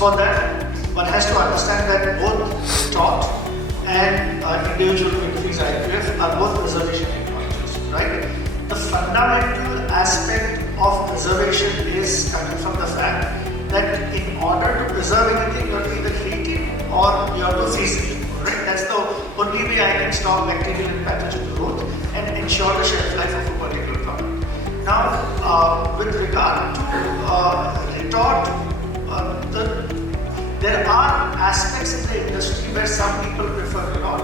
for that, one has to understand that both Retort and individual quick freeze IQF are both preservation technologies, right? The fundamental aspect of preservation is coming from the fact that in order to preserve anything, you have to either heat it or you have to freeze it, right? That's the only way I can stop bacterial and pathogen growth and ensure the shelf life of a particular product. Now, with regard to Retort, there are aspects in the industry where some people prefer Retort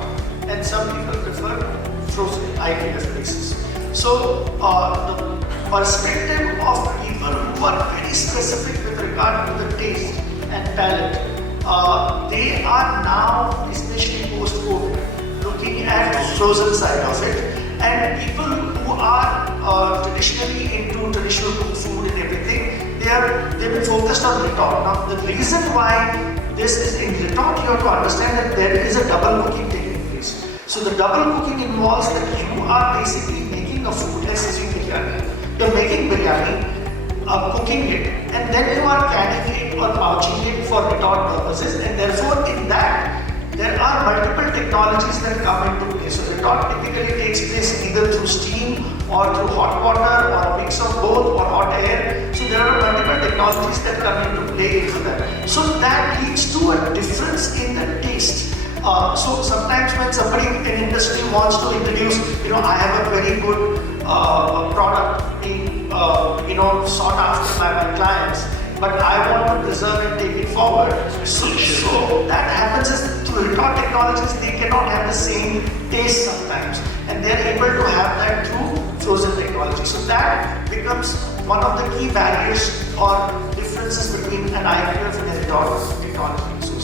and some people prefer frozen IQF bases. So, the perspective of people who are very specific with regard to the taste and palate, they are now, especially post-COVID, looking at the frozen side of it. And people who are traditionally into traditional cooked food and everything, they've been focused on Retort. Now, the reason why this is in Retort, you have to understand that there is a double cooking taking place. So the double cooking involves that you are basically making a food, let's assume biryani. You're making biryani, cooking it, and then you are canning it or pouching it for Retort purposes, and therefore in that there are multiple technologies that come into play. So Retort typically takes place either through steam or through hot water or a mix of both or hot air. So there are multiple technologies that come into play into that. So that leads to a difference in the taste. So sometimes when somebody in industry wants to introduce, I have a very good product being, sought after by my clients, but I want to preserve and take it forward. So that happens is through Retort technologies, they cannot have the same taste sometimes, and they are able to have that through frozen technology. So that becomes one of the key barriers or differences between an IQF and a Retort technology. So